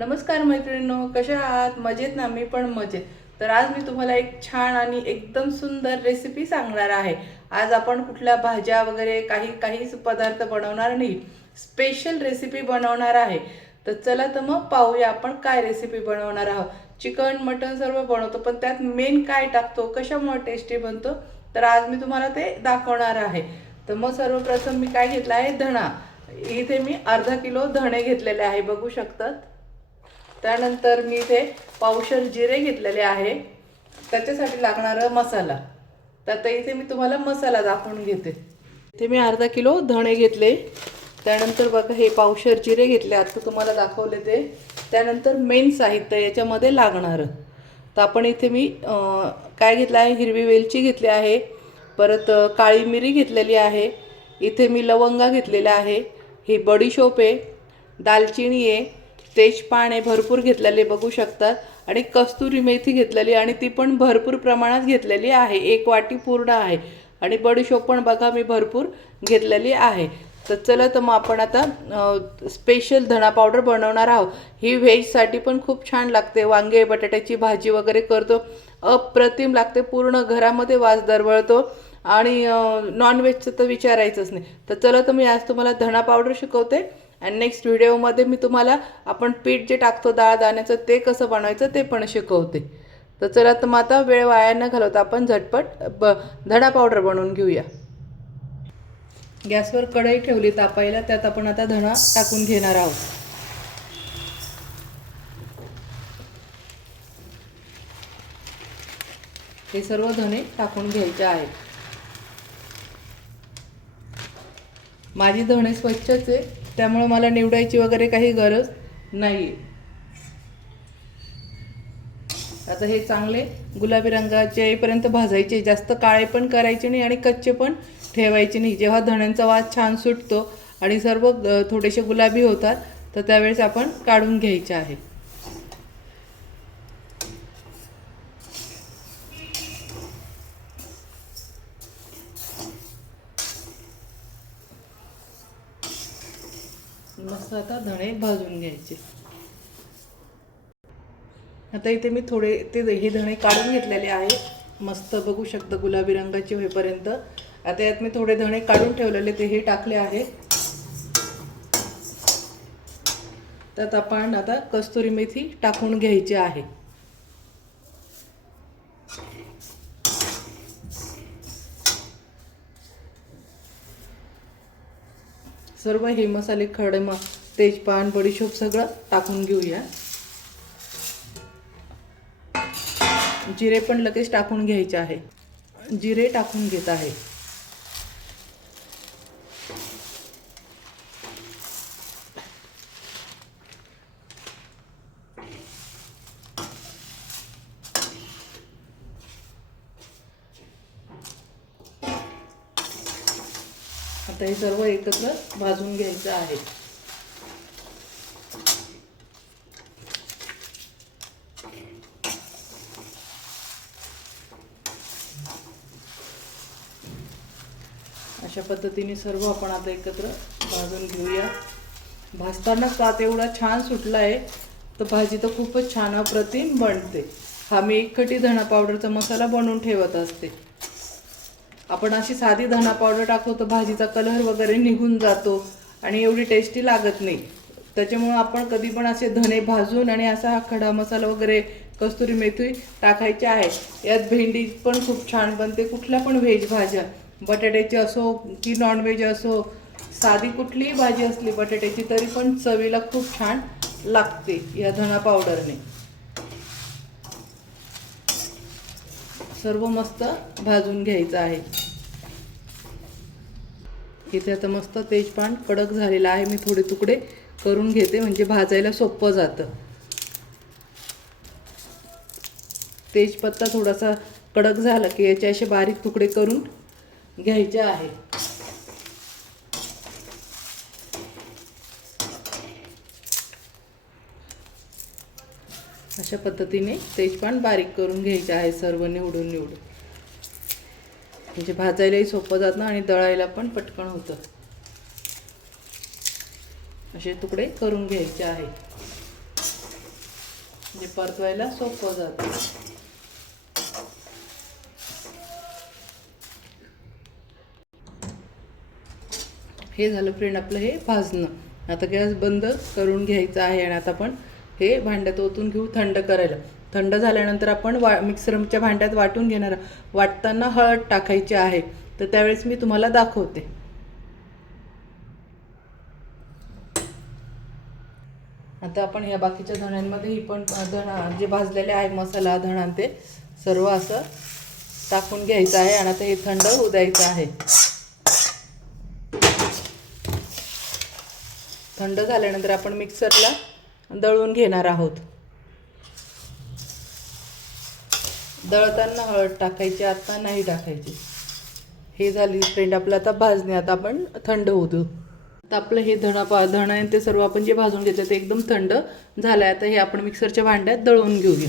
नमस्कार मैत्रिणींनो कशा आहात? मजेत ना? मी पण मजेत. तर आज मी तुम्हाला एक छान आणि एकदम सुंदर रेसिपी सांगणार आहे. आज आपण कुठल्या भाज्या वगैरे काही काहीच पदार्थ बनवणार नाही. स्पेशल रेसिपी बनवणार आहे. तर चला तर मग पाहूया आपण काय रेसिपी बनवणार आहोत. चिकन मटन सर्व बनवतो पण त्यात मेन काय टाकतो? कशामुळे टेस्टी बनतो? तर आज मी तुम्हाला ते दाखवणार आहे. तर मग सर्वप्रथम मी काय घेतलं आहे? धणा. इथे मी अर्धा किलो धणे घेतलेले आहे बघू शकतात? त्यानंतर मी इथे पावशर जिरे घेतलेले आहे. त्याच्यासाठी लागणारा मसाला. तर आता इथे मी तुम्हाला मसाला दाखवून घेते. इथे मी अर्धा किलो धणे घेतले. त्यानंतर बघा हे पावशर जिरे घेतले. आता तुम्हाला दाखवले ते. त्यानंतर मेन साहित्य याच्यामध्ये लागणारं. तर आपण इथे मी काय घेतलं आहे? हिरवी वेलची घेतली आहे. परत काळी मिरी घेतलेली आहे. इथे मी लवंगा घेतलेल्या आहे. ही बडीशोप आहे. दालचिनी आहे. तेजपान आहे भरपूर घेतलेले बघू शकतात आणि कस्तुरी मेथी घेतलेली आणि ती पण भरपूर प्रमाणात घेतलेली आहे. एक वाटी पूर्ण आहे. आणि बडीशोप पण बघा मी भरपूर घेतलेली आहे. तर चला तर मग आपण आता स्पेशल धणा पावडर बनवणार आहोत. ही व्हेजसाठी पण खूप छान लागते. वांगे बटाट्याची भाजी वगैरे करतो. अप्रतिम लागते. पूर्ण घरामध्ये वास दरवळतो. आणि नॉनव्हेजचं तर विचारायचंच नाही. तर चला तर मी आज तुम्हाला धणा पावडर शिकवते. आणि नेक्स्ट व्हिडिओमध्ये मी तुम्हाला आपण पीठ जे टाकतो डाळ दाण्याचं ते कसं बनवायचं ते पण शिकवते. तर चला तर मग आता वेळ वाया न घालवता आपण झटपट ब धडा पावडर बनवून घेऊया. गॅसवर कढई ठेवली तापायला त्यात आपण आता धणा टाकून घेणार आहोत. हे सर्व धणे टाकून घ्यायचे आहेत. माझी धणे स्वच्छच आहे. त्यामुळे मला निवडायची वगैरे काही गरज नाही आता हे चांगले गुलाबी रंगाचे येईपर्यंत भाजायचे. जास्त काळे पण करायचे नाही आणि कच्चे पण ठेवायचे नाही. जेव्हा धण्यांचा वास छान सुटतो आणि सर्व थोडेसे गुलाबी होतात तर त्यावेळेस आपण काढून घ्यायचे आहे. मस्त आता धणे भाजून घ्यायचे. आता इथे मी थोडे ते हे धणे काढून घेतलेले आहेत मस्त बघू शकता गुलाबी रंगाचे होईपर्यंत. आता यात मी थोडे धणे काढून ठेवलेले ते हे टाकले आहे. त्यात आपण आता कस्तुरी मेथी टाकून घ्यायची आहे. सर्व हे मसाले खडे मग तेजपान बडीशोप सगळं टाकून घेऊया. जिरे पण लगेच टाकून घ्यायचे आहे. जिरे टाकून घेत आहे. आता हे सर्व एकत्र भाजून घ्यायचं आहे. अशा पद्धतीने सर्व आपण आता एकत्र भाजून घेऊया. भाजताना स्वाद एवढा छान सुटला आहे तर भाजी तर खूपच छान अप्रतिम बनते. हा मी एक खटी धणा पावडरचा मसाला बनवून ठेवत असते. आपण अशी साधी धणा पावडर टाकतो तर भाजीचा कलर वगैरे निघून जातो आणि एवढी टेस्टी लागत नाही. त्याच्यामुळं आपण कधी पण असे धणे भाजून आणि असा हा खडा मसाला वगैरे कस्तुरी मेथी टाकायची आहे. यात भेंडी पण खूप छान बनते कुठल्या पण व्हेज भाज्या. बटाट्याची असो की नॉनव्हेज असो साधी कुठलीही भाजी असली बटाट्याची तरी पण चवीला खूप छान लागते या धणा पावडरने सर्व मस्त भाजून घ्यायचं आहे. इथे आता मस्त तेजपान कडक झालेला आहे. मी थोडे तुकडे करून घेते म्हणजे भाजायला सोपं जातं. तेजपत्ता थोडासा कडक झाला की याचे असे बारीक तुकडे करून घ्यायचे आहे. अशा पद्धतीने तेजपान बारीक करून घ्यायचे आहे सर्व निवडून निवडून. म्हणजे भाजायलाही सोपं जातं आणि दळायला पण पटकन होतं. असे तुकडे करून घ्यायचे आहे. म्हणजे परतवायला सोपं जातं. हे झालं फ्रेंड आपलं हे भाजणं. आता गॅस बंद करून घ्यायचं आहे आणि आता आपण हे भांड्यात ओतून घेऊ थंड करायला. थंड झाल्यानंतर आपण वा मिक्सरच्या भांड्यात वाटून घेणार वाटताना हळद टाकायची आहे. तर त्यावेळेस मी तुम्हाला दाखवते. आता आपण या बाकीच्या धण्यांमध्ये ही पण धणा जे भाजलेले आहे मसाला धणा ते सर्व असं टाकून घ्यायचं आहे आणि आता हे थंड होऊ द्यायचं आहे. थंड झाल्यानंतर आपण मिक्सरला दळून घेणार आहोत. दळताना हळद टाकायची आता नाही टाकायची. हे झाली फ्रेंड आपलं आता भाजणे आता आपण थंड होऊ आता आपलं हे धणा पा धणं आहे ते सर्व आपण जे भाजून घेतलं ते एकदम थंड झालं आहे आता हे आपण मिक्सरच्या भांड्यात दळून घेऊया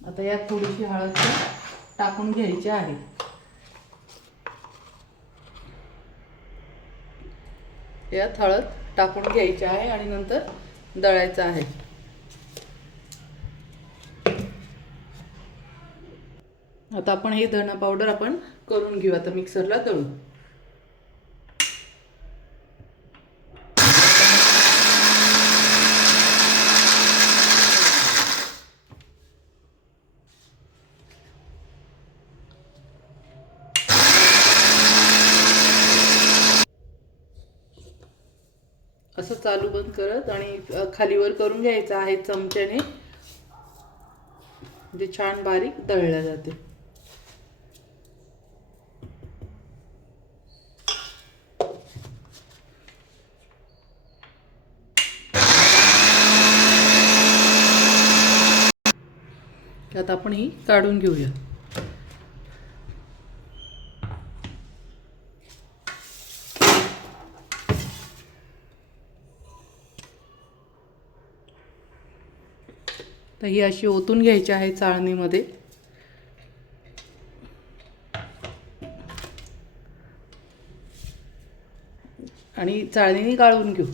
आता यात थोडीशी हळद टाकून घ्यायची आहे. यात हळद टाकून घ्यायची आहे आणि नंतर दळायचं आहे. आता आपण हे धणा पावडर आपण करून घेऊ. आता मिक्सरला दळून असं चालू बंद करत आणि खालीवर करून घ्यायचं आहे चमच्याने. म्हणजे छान बारीक दळल्या जाते. आता आपण ही काढून घेऊया. तर ही अशी ओतून घ्यायची आहे चाळणीमध्ये. आणि चाळणीने गाळून घेऊ.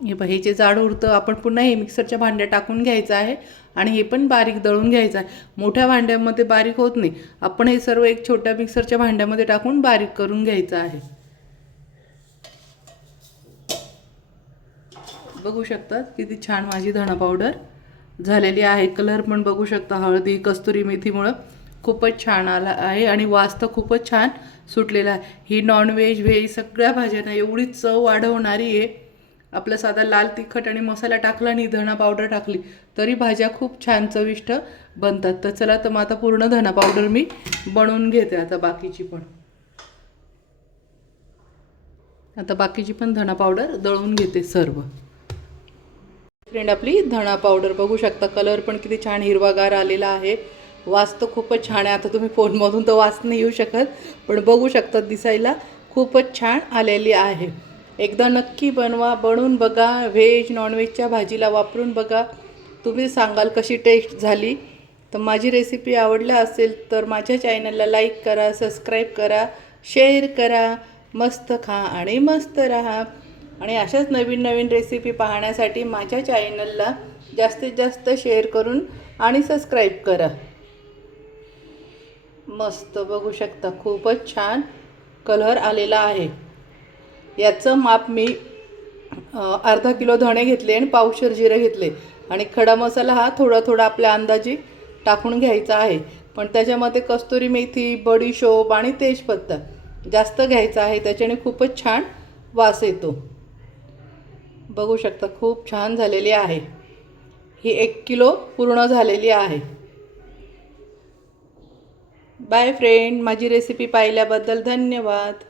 हे हे जे जाड उरतं आपण पुन्हा हे मिक्सरच्या भांड्यात टाकून घ्यायचं आहे आणि हे पण बारीक दळून घ्यायचं आहे. मोठ्या भांड्यामध्ये बारीक होत नाही. आपण हे सर्व एक छोट्या मिक्सरच्या भांड्यामध्ये टाकून बारीक करून घ्यायचं आहे. बघू शकतात किती छान माझी धणा पावडर झालेली आहे. कलर पण बघू शकता हळदी कस्तुरी मेथीमुळं खूपच छान आला आहे आणि वास तर खूपच छान सुटलेला आहे. ही नॉनव्हेज व्हेज सगळ्या भाज्यांना एवढी चव वाढवणारी आहे. आपलं साधा लाल तिखट आणि मसाला टाकला आणि धणा पावडर टाकली तरी भाज्या खूप छान चविष्ट बनतात. तर चला तर मग आता पूर्ण धणा पावडर मी बनवून घेते आता बाकीची पण. आता बाकीची पण धणा पावडर दळून घेते सर्व. फ्रेंड आपली धणा पावडर बघू शकता कलर पण किती छान हिरवागार आलेला आहे. वास तर खूपच छान आहे. आता तुम्ही फोनमधून तर वास नाही येऊ शकत पण बघू शकता दिसायला खूपच छान आलेली आहे. एकदा नक्की बनवा बनवून बघा. व्हेज नॉनव्हेजच्या भाजीला वापरून बघा. तुम्ही सांगाल कशी टेस्ट झाली. तर माझी रेसिपी आवडल्या असेल तर माझ्या चॅनलला लाईक करा सबस्क्राईब करा शेअर करा. मस्त खा आणि मस्त राहा. आणि अशाच नवीन नवीन रेसिपी पाहण्यासाठी माझ्या चॅनलला जास्तीत जास्त शेअर करून आणि सबस्क्राईब करा. मस्त बघू शकता. खूपच छान कलर आलेला आहे. याचं माप मी अर्धा किलो धणे घेतले आणि पावशर जिरे घेतले. आणि खडा मसाला हा थोडा थोडा आपल्या अंदाजी टाकून घ्यायचा आहे. पण त्याच्यामध्ये कस्तुरी मेथी बडीशोप आणि तेजपत्ता जास्त घ्यायचा आहे. त्याच्याने खूपच छान वास येतो. बघू शकता खूप छान झालेली आहे. ही एक किलो पूर्ण झालेली आहे. बाय फ्रेंड माझी रेसिपी पाहिल्याबद्दल धन्यवाद.